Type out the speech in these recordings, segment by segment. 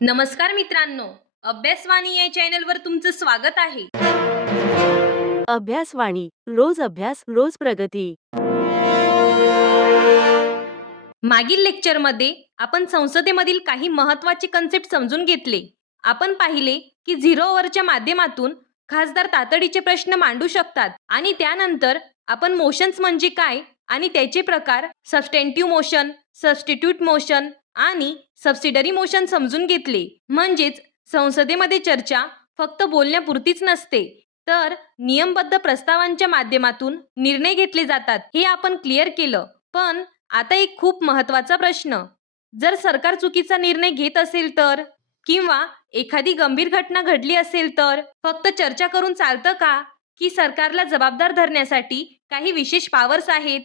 नमस्कार मित्रांनो, अभ्यासवाणी या चॅनलवर तुमचं स्वागत आहे. अभ्यासवाणी रोज अभ्यास रोज प्रगती. मागील लेक्चरमध्ये आपण संसदेमधील काही महत्त्वाचे कन्सेप्ट समजून घेतले. आपण पाहिले की झिरो ओव्हरच्या माध्यमातून खासदार तातडीचे प्रश्न मांडू शकतात आणि त्यानंतर आपण मोशन्स म्हणजे काय आणि त्याचे प्रकार, सबस्टेंटिव्ह मोशन, सबस्टिट्यूट मोशन आणि सबसिडरी मोशन समजून घेतले. म्हणजेच संसदेमध्ये चर्चा फक्त बोलण्यापुरतीच नसते, तर नियमबद्ध प्रस्तावांच्या माध्यमातून निर्णय घेतले जातात हे आपण क्लिअर केलं. पण आता एक खूप महत्त्वाचा प्रश्न, जर सरकार चुकीचा निर्णय घेत असेल तर, किंवा एखादी गंभीर घटना घडली असेल तर फक्त चर्चा करून चालतं का, की सरकारला जबाबदार धरण्यासाठी काही विशेष पॉवर्स आहेत?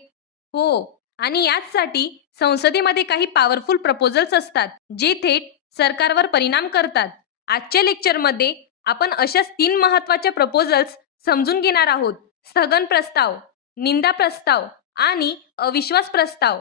हो, आणि याचसाठी संसदेमध्ये काही पॉवरफुल प्रपोजल्स असतात जे थेट सरकारवर परिणाम करतात. आजच्या लेक्चरमध्ये आपण अशाच 3 महत्त्वाच्या प्रपोजल्स समजून घेणार आहोत. स्थगन प्रस्ताव, निंदा प्रस्ताव आणि अविश्वास प्रस्ताव.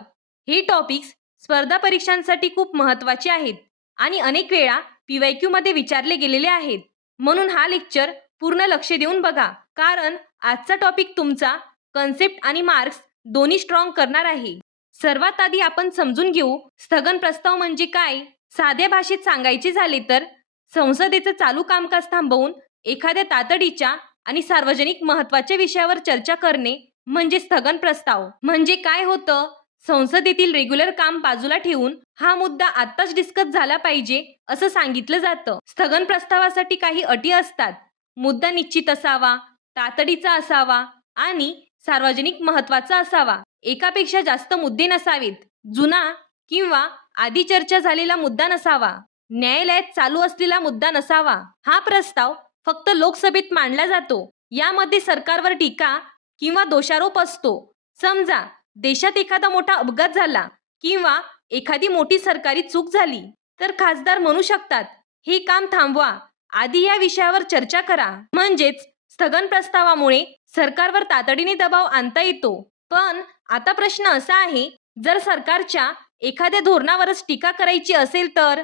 हे टॉपिक्स स्पर्धा परीक्षांसाठी खूप महत्त्वाचे आहेत आणि अनेक वेळा PYQ मध्ये विचारले गेलेले आहेत. म्हणून हा लेक्चर पूर्ण लक्ष देऊन बघा, कारण आजचा टॉपिक तुमचा कन्सेप्ट आणि मार्क्स दोन्ही स्ट्रॉंग करणार आहे. सर्वात आधी आपण समजून घेऊ स्थगन प्रस्ताव म्हणजे काय. साध्या भाषेत सांगायचे झाले तर संसदेचं चालू कामकाज थांबवून एखाद्या तातडीच्या आणि सार्वजनिक महत्त्वाच्या विषयावर चर्चा करणे म्हणजे स्थगन प्रस्ताव. म्हणजे काय होतं, संसदेतील रेग्युलर काम बाजूला ठेवून हा मुद्दा आत्ताच डिस्कस झाला पाहिजे असं सांगितलं जातं. स्थगन प्रस्तावासाठी काही अटी असतात. मुद्दा निश्चित असावा, तातडीचा असावा आणि सार्वजनिक महत्त्वाचा असावा. एकापेक्षा जास्त मुद्दे नसावेत. जुना किंवा आधी चर्चा झालेला मुद्दा नसावा. न्यायालयात चालू असलेला मुद्दा नसावा. हा प्रस्ताव फक्त लोकसभेत मांडला जातो. यामध्ये सरकारवर टीका किंवा दोषारोप असतो. समजा देशात एखादा मोठा अपघात झाला किंवा एखादी मोठी सरकारी चूक झाली, तर खासदार म्हणू शकतात, हे काम थांबवा, आधी या विषयावर चर्चा करा. म्हणजेच स्थगन प्रस्तावामुळे सरकारवर तातडीने दबाव आणता येतो. पण आता प्रश्न असा आहे, जर सरकारच्या एखाद्या धोरणावरच टीका करायची असेल तर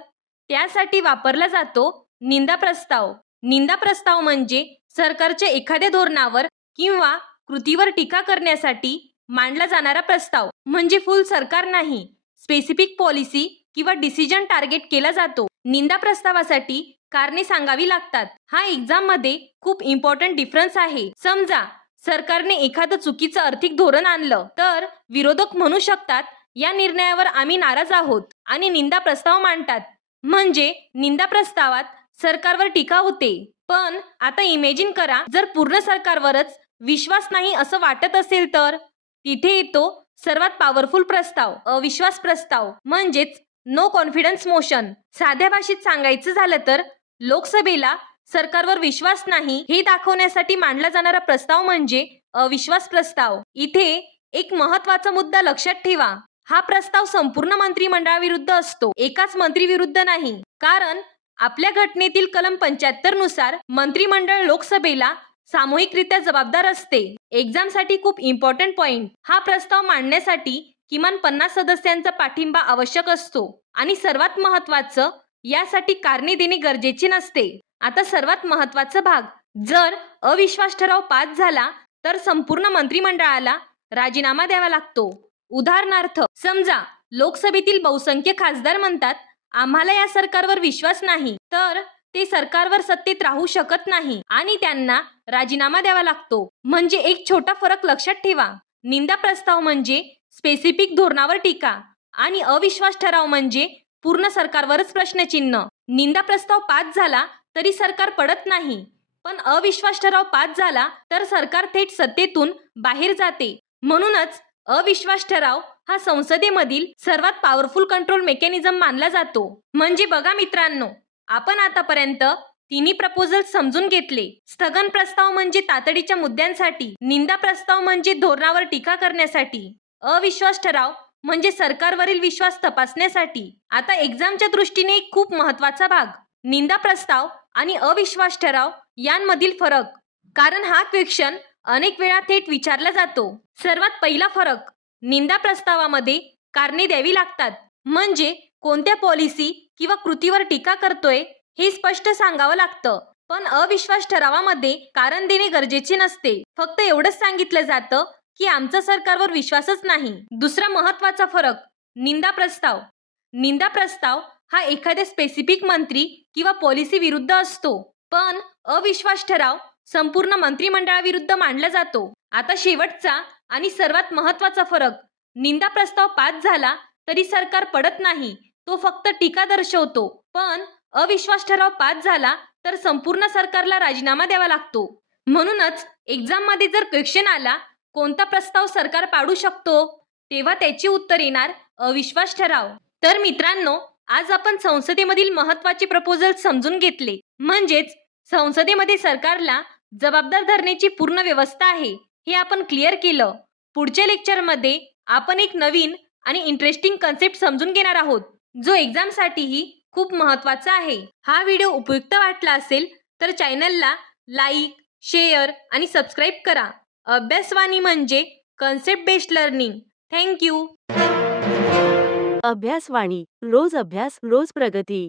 त्यासाठी वापरला जातो निंदा प्रस्ताव. निंदा प्रस्ताव म्हणजे सरकारच्या एखाद्या धोरणावर किंवा कृतीवर टीका करण्यासाठी मांडला जाणारा प्रस्ताव. म्हणजे फुल सरकार नाही, स्पेसिफिक पॉलिसी किंवा डिसिजन टार्गेट केला जातो. निंदा प्रस्तावासाठी कारणे सांगावी लागतात. हा एक्झाम मध्ये खूप इम्पॉर्टंट डिफरन्स आहे. समजा सरकारने एखादं चुकीचं आर्थिक धोरण आणलं, तर विरोधक म्हणू शकतात, या निर्णयावर आम्ही नाराज आहोत आणि निंदा प्रस्ताव मांडतात. म्हणजे निंदा प्रस्तावात सरकारवर टीका होते. पण आता इमॅजिन करा, जर पूर्ण सरकारवरच विश्वास नाही असं वाटत असेल तर तिथे येतो सर्वात पॉवरफुल प्रस्ताव, अविश्वास प्रस्ताव. म्हणजेच नो कॉन्फिडन्स मोशन. साध्या भाषेत सांगायचं झालं तर लोकसभेला सरकारवर विश्वास नाही हे दाखवण्यासाठी मांडला जाणारा प्रस्ताव म्हणजे अविश्वास प्रस्ताव. इथे एक महत्त्वाचा मुद्दा लक्षात ठेवा, हा प्रस्ताव संपूर्ण मंत्रिमंडळाविरुद्ध असतो, एकाच मंत्रीविरुद्ध नाही. कारण आपल्या घटनेतील कलम 75 नुसार मंत्रिमंडळ लोकसभेला सामूहिकरित्या जबाबदार असते. एक्झामसाठी खूप इम्पॉर्टंट पॉइंट, हा प्रस्ताव मांडण्यासाठी किमान 50 सदस्यांचा पाठिंबा आवश्यक असतो आणि सर्वात महत्त्वाचं, यासाठी कारणे देणे गरजेचे नसते. आता सर्वात महत्त्वाचा भाग, जर अविश्वास ठराव पास झाला तर संपूर्ण मंत्रिमंडळाला राजीनामा द्यावा लागतो. उदाहरणार्थ, समजा लोकसभेतील बहुसंख्य खासदार म्हणतात, आम्हाला या सरकारवर विश्वास नाही, तर ते सरकारवर सत्तेत राहू शकत नाही आणि त्यांना राजीनामा द्यावा लागतो. म्हणजे एक छोटा फरक लक्षात ठेवा, निंदा प्रस्ताव म्हणजे स्पेसिफिक धोरणावर टीका आणि अविश्वास ठराव म्हणजे पूर्ण सरकारवरच प्रश्नचिन्ह. निंदा प्रस्ताव पास झाला तरी सरकार पडत नाही, पण अविश्वास ठराव पास झाला तर सरकार थेट सत्तेतून बाहेर जाते. म्हणूनच अविश्वास ठराव हा संसदेमधील सर्वात पॉवरफुल कंट्रोल मेकॅनिझम मानला जातो. म्हणजे बघा मित्रांनो, आपण आतापर्यंत तिन्ही प्रपोजल समजून घेतले. स्थगन प्रस्ताव म्हणजे तातडीच्या मुद्द्यांसाठी, निंदा प्रस्ताव म्हणजे धोरणावर टीका करण्यासाठी, अविश्वास ठराव म्हणजे सरकारवरील विश्वास तपासण्यासाठी. आता एक्झामच्या दृष्टीने एक खूप महत्त्वाचा भाग, निंदा प्रस्ताव आणि अविश्वास ठराव यांमधील फरक. कारण हा क्वेश्चन अनेक वेळा थेट विचारला जातो. सर्वात पहिला फरक, निंदा प्रस्तावामध्ये कारणे द्यावी लागतात. म्हणजे कोणत्या पॉलिसी किंवा कृतीवर टीका करतोय हे स्पष्ट सांगावं लागतं. पण अविश्वास ठरावामध्ये कारण देणे गरजेचे नसते. फक्त एवढंच सांगितलं जातं की आमचा सरकारवर विश्वासच नाही. दुसरा महत्त्वाचा फरक, निंदा प्रस्ताव. निंदा प्रस्ताव हा एखाद्या स्पेसिफिक मंत्री किंवा पॉलिसी विरुद्ध असतो, पण अविश्वास ठराव संपूर्ण मंत्रिमंडळाविरुद्ध मांडला जातो. आता शेवटचा आणि सर्वात महत्त्वाचा फरक, निंदा प्रस्ताव पास झाला तरी सरकार पडत नाही, तो फक्त टीका दर्शवतो. पण अविश्वास ठराव पास झाला तर संपूर्ण सरकारला राजीनामा द्यावा लागतो. म्हणूनच एक्झाममध्ये जर क्वेश्चन आला कोणता प्रस्ताव सरकार पाडू शकतो, तेव्हा त्याची उत्तर येणार अविश्वास ठराव. तर मित्रांनो, आज आपण संसदेमधील महत्त्वाचे प्रपोजल समजून घेतले. म्हणजेच संसदेमध्ये सरकारला जबाबदार धरण्याची पूर्ण व्यवस्था आहे हे आपण क्लिअर केलं. पुढच्या लेक्चरमध्ये आपण एक नवीन आणि इंटरेस्टिंग कन्सेप्ट समजून घेणार आहोत, जो एक्झामसाठीही खूप महत्त्वाचा आहे. हा व्हिडिओ उपयुक्त वाटला असेल तर चॅनलला लाईक, शेअर आणि सबस्क्राईब करा. अभ्यासवाणी म्हणजे कन्सेप्ट बेस्ड लर्निंग. थँक्यू. अभ्यासवाणी, रोज अभ्यास रोज प्रगती.